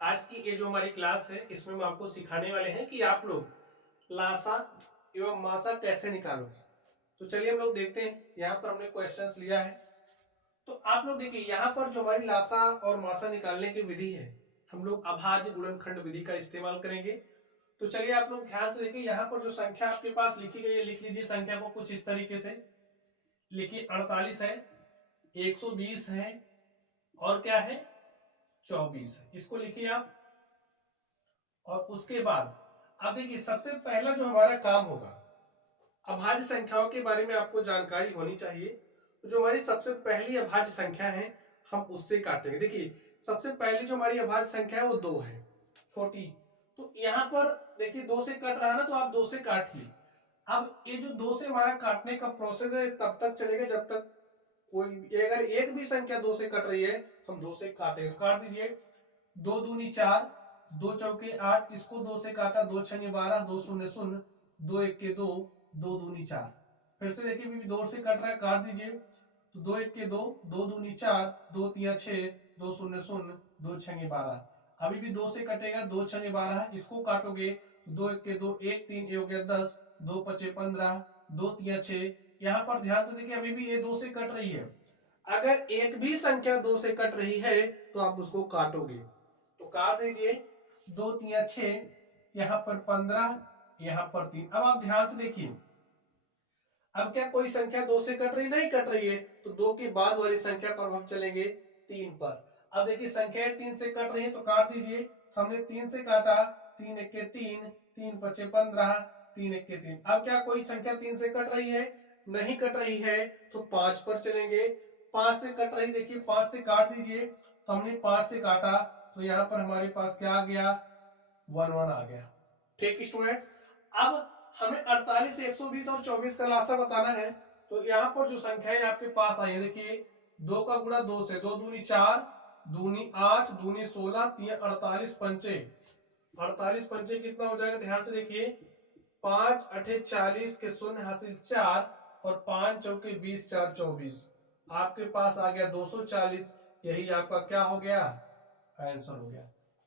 आज की ये जो हमारी क्लास है इसमें हम आपको सिखाने वाले हैं कि आप लोग लासा एवं मासा कैसे निकालोगे। तो चलिए हम लोग देखते हैं। यहाँ पर हमने क्वेश्चंस लिया है, तो आप लोग देखिए यहाँ पर जो हमारी लासा और मासा निकालने की विधि है, हम लोग अभाज्य गुणनखंड विधि का इस्तेमाल करेंगे। तो चलिए आप लोग ध्यान से देखिए, यहाँ पर जो संख्या आपके पास लिखी गई है, लिख लीजिए संख्या को कुछ इस तरीके से लिखिए। 48 है, 120 है और क्या है 24 है, इसको लिखिए आप। और उसके बाद अब देखिए सबसे पहला जो हमारा काम होगा, अभाज्य संख्याओं के बारे में आपको जानकारी होनी चाहिए। तो जो हमारी सबसे पहली अभाज्य संख्या है हम उससे काटेंगे। देखिए सबसे पहली जो हमारी अभाज्य संख्या है वो 2 है, छोटी। तो यहाँ पर देखिए 2 से कट रहा है ना, तो आप 2 से काटिए। अब ये जो 2 से हमारा काटने का प्रोसेस है तब तक चलेगा जब तक कोई अगर एक भी संख्या 2 से कट रही है हम 2 से काटेंगे। काट दीजिए। 2 दूनी 4, 2 चौके 8, इसको 2 से काटा, 2 छंगे 12, 2 शून्य शून्य, 2 एक के 2, 2 दूनी 4। फिर से देखिए भी 2 से कट रहा है, काट दीजिए। तो 2 एक के 2, 2 दूनी 4, 2 तिया 6, 2 शून्य शून्य, 2 छंगे 12। अभी भी 2 से कटेगा, 2 छंगे 12, इसको काटोगे 2 एक के 2, 1 3 हो गया 10, 2 पचे 15, 2 तिया 6। यहाँ पर ध्यान से देखिए अभी भी ये 2 से कट रही है। अगर एक भी संख्या 2 से कट रही है तो आप उसको काटोगे। तो काट दीजिए। 2 तिया 6, यहाँ पर 15, यहाँ पर 3। अब आप ध्यान से देखिए, अब क्या कोई संख्या 2 से कट रही नहीं कट रही है, तो 2 के बाद वाली संख्या पर हम चलेंगे 3 पर। अब देखिए संख्याएं 3 से कट रही है तो काट दीजिए। हमने 3 से काटा, 3 एक के 3, 3 पचे 15, 3 एक के 3। अब क्या कोई संख्या 3 से कट रही है, नहीं कट रही है, तो 5 पर चलेंगे। 5 से कट रही, देखिए 5 से काट दीजिए। तो हमने 5 से काटा, तो यहाँ पर हमारे पास क्या आ गया, 1 1 आ गया। ठीक स्टूडेंट, अब हमें 48, 120 और 24 का लासा बताना है। तो यहाँ पर जो संख्याएं आपके पास आई है, देखिए 2 का गुणा 2 से, 2 दूनी 4, दूनी 8, दूनी 16, 3 48 पंचे। 48 पंचे कितना हो जाएगा, ध्यान से देखिए। 5 अठे 40 के शून्य हासिल 4 और 5 चौके 20, 4 24। आपके पास आ गया 240। यही आपका क्या हो गया, आंसर हो गया।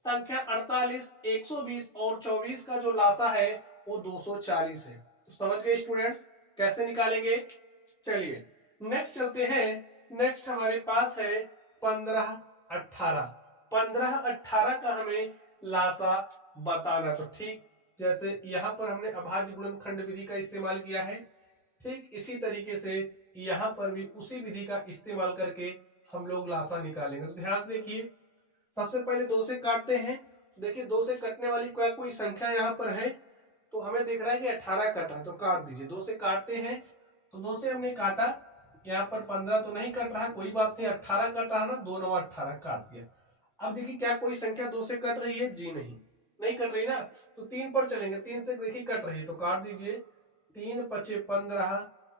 संख्या 48, 120 और 24 का जो लासा है वो 240 है। तो समझ गए स्टूडेंट्स कैसे निकालेंगे। चलिए नेक्स्ट चलते हैं। नेक्स्ट हमारे पास है 15 18। 15 18 का हमें लासा बताना। तो ठीक जैसे यहां पर हमने अभाज्य गुणनखंड विधि का इस्तेमाल किया है, ठीक इसी तरीके से यहां पर भी उसी विधि का इस्तेमाल करके हम लोग लासा निकालेंगे। तो ध्यान से देखिए, सबसे पहले 2 से काटते हैं। देखिए 2 से कटने वाली कोई संख्या यहाँ पर है, तो हमें दिख रहा है कि 18 कट रहा है, तो काट दीजिए। 2 से काटते हैं, तो 2 से हमने काटा, यहाँ पर 15 तो नहीं कट रहा, कोई बात नहीं, 18 कट रहा ना, 2 9 18 काट दिया। अब देखिए क्या कोई संख्या 2 से कट रही है, जी नहीं, नहीं कट रही ना, तो 3 पर चलेंगे। 3 से देखिए कट रही है तो काट दीजिए। 3 पचे 15,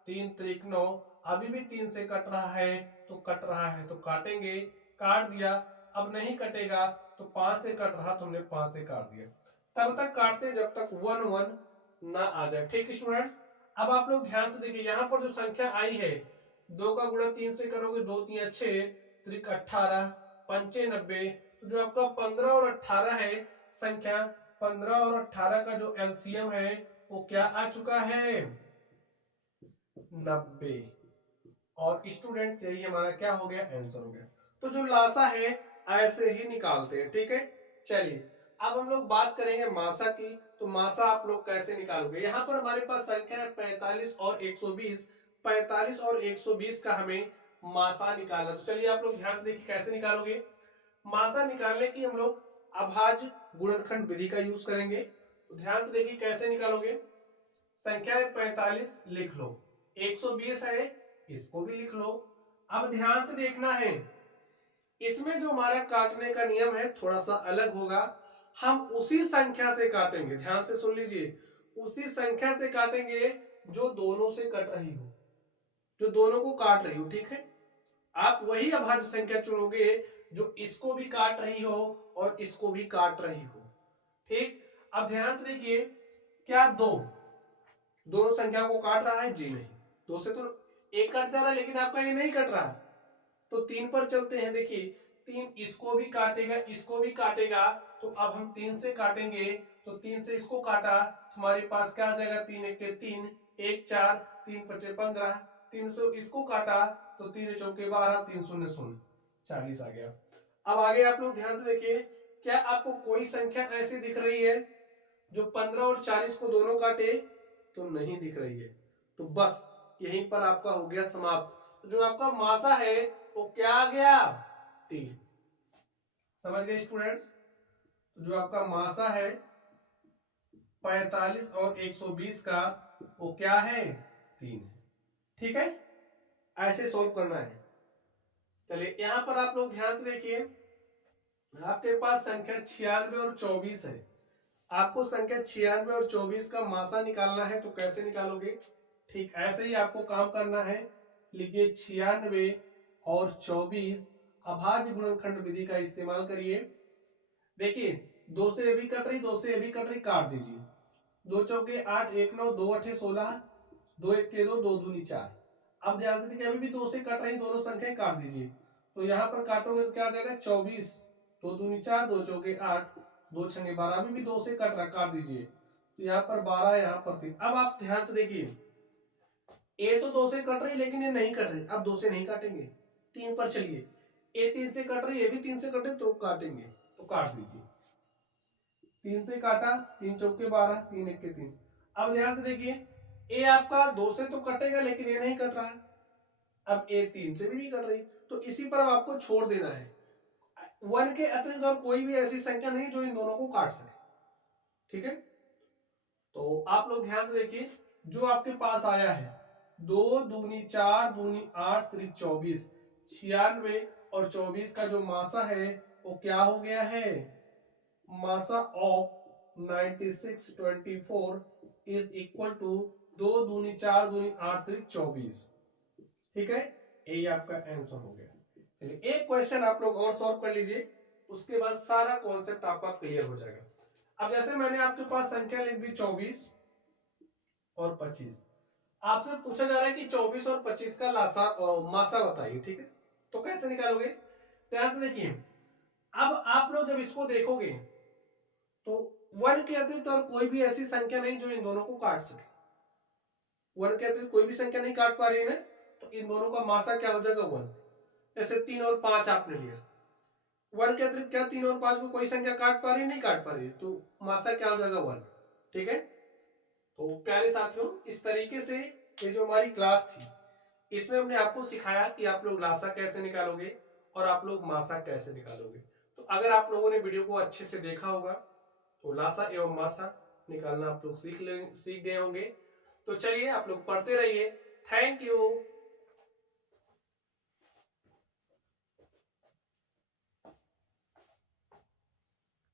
3 त्रिक 9। अभी भी 3 से कट रहा है, तो कट रहा है तो काटेंगे। काट दिया। अब नहीं कटेगा, तो 5 से कट रहा तो हमने 5 से काट दिया। तब तक काटते हैं जब तक 1 1 ना आ जाए। ठीक स्टूडेंट्स, अब आप लोग ध्यान से देखिए, यहाँ पर जो संख्या आई है, 2 का गुणा 3 से करोगे, 2 3 6, त्रिक 18, पंचे 90। तो जो आपका 15 और 18 है संख्या, 15 और 18 का जो एलसीएम है वो क्या आ चुका है, 90। और स्टूडेंट यही हमारा क्या हो गया, आंसर हो गया। तो जो लासा है ऐसे ही निकालते हैं। ठीक है, चलिए अब हम लोग बात करेंगे मासा की। तो मासा आप लोग कैसे निकालोगे। यहाँ पर हमारे पास संख्या है 45 और 120। 45 और 120 का हमें मासा निकालना। तो चलिए आप लोग ध्यान से देखिए कैसे निकालोगे। मासा निकालने की हम लोग अभाज्य गुणनखंड विधि का यूज करेंगे। तो ध्यान से देखिए कैसे निकालोगे। संख्या है 45, लिख लो। 120 है, इसको भी लिख लो। अब ध्यान से देखना है, इसमें जो हमारा काटने का नियम है थोड़ा सा अलग होगा। हम उसी संख्या से काटेंगे, ध्यान से सुन लीजिए, उसी संख्या से काटेंगे जो दोनों से कट रही हो, जो दोनों को काट रही हो। ठीक है, आप वही अभाज्य संख्या चुनोगे जो इसको भी काट रही हो और इसको भी काट रही हो। ठीक, अब ध्यान से देखिए, क्या दो दोनों संख्या को काट रहा है, जी नहीं। 2 से तो एक कट जा रहा है, लेकिन आपका ये नहीं कट रहा। तो 3 पर चलते हैं। देखिए 3 इसको भी काटेगा, इसको भी काटेगा, तो अब हम 3 से काटेंगे, तो 3 से इसको काटा, हमारे पास क्या आ जाएगा, 3 एक 3, 1 4, 3 पचे 15, 300 इसको काटा, तो 3 चौके 12, 3 शून्य शून्य 40 आ गया। अब आगे आप लोग ध्यान से देखिए, क्या आपको कोई संख्या ऐसी दिख रही है जो 15 और 40 को दोनों काटे? तो नहीं दिख रही है। तो बस यहीं पर आपका हो गया समाप्त। तो जो आपका मासा है वो क्या आ गया, 3। समझ गए स्टूडेंट्स? तो जो आपका मासा है 45 और 120 का, वो क्या है, 3 है। ठीक है, ऐसे सॉल्व करना है। चलिए यहां पर आप लोग ध्यान से देखिए, आपके पास संख्या 96 और 24 है। आपको संख्या 96 और 24 का मासा निकालना है, तो कैसे निकालोगे? ठीक ऐसे ही आपको काम करना है। लिखिए 96 और 24, अभाज्य गुणनखंड विधि का इस्तेमाल करिए। देखिए 2 से ये भी कट रही, 2 से ये भी कट रही, काट दीजिए। 2 चौके 8, 1 9, 2 8 16, 2 1 के 2, 2 दूनी 4। अब ध्यान से देखिए, अभी भी 2 से कट रही, दोनों संख्याएं काट दीजिए। तो यहाँ पर काटोगे तो क्या आ जाएगा, 24, 2 दूनी 4, 2 चौके 8, 2 छंगे 12, अभी भी 2 से कट रहा, काट दीजिए। तो यहाँ पर 12, यहाँ पर 3। अब आप ध्यान से देखिए, ए तो 2 से कट रही, लेकिन ये नहीं कट रही, अब 2 से नहीं काटेंगे, 3 पर चलिए। ए 3 से कट रही, ये भी 3 से कट रही, तो काटेंगे, तो काट दीजिए। 3 से काटा, 3 चौके 12, 3 एक के 3। अब ध्यान से देखिए, ए आपका 2 से तो कटेगा, लेकिन ये नहीं कट रहा है। अब ए 3 से भी नहीं कट रही, तो इसी पर आपको छोड़ देना है। 1 के अतिरिक्त और कोई भी ऐसी संख्या नहीं जो इन दोनों को काट सके। ठीक है, तो आप लोग ध्यान से देखिए, जो आपके पास आया है 2 दूनी 4 दूनी 8 त्रिक 24, 96 और 24 का जो मासा है वो क्या हो गया है, मासा ऑफ 96 24 इज इक्वल टू 2 दूनी 4 दूनी 8 त्रिक 24। ठीक है, यही आपका आंसर हो गया। चलिए एक क्वेश्चन आप लोग और सॉल्व कर लीजिए, उसके बाद सारा कॉन्सेप्ट आपका क्लियर हो जाएगा। अब जैसे मैंने आपके पास संख्या लिख दी 24 और 25, आपसे पूछा जा रहा है कि 24 और 25 का मासा बताइए। ठीक है, तो कैसे निकालोगे, ध्यान से देखिए। अब आप लोग जब इसको देखोगे तो 1 के अतिरिक्त और कोई भी ऐसी संख्या नहीं जो इन दोनों को काट सके। 1 के अतिरिक्त कोई भी संख्या नहीं काट पा रही है ना, तो इन दोनों का मासा क्या हो जाएगा, 1। जैसे 3 और 5 आपने लिया, 1 के अतिरिक्त क्या 3 और 5 को कोई संख्या काट पा रही है, नहीं काट पा रही है, तो मासा क्या हो जाएगा, 1। ठीक है, तो प्यारे साथियों, इस तरीके से ये जो हमारी क्लास थी, इसमें हमने आपको सिखाया कि आप लोग लासा कैसे निकालोगे और आप लोग मासा कैसे निकालोगे। तो अगर आप लोगों ने वीडियो को अच्छे से देखा होगा तो लासा एवं मासा निकालना आप लोग सीख गए होंगे। तो चलिए आप लोग पढ़ते रहिए। Thank you.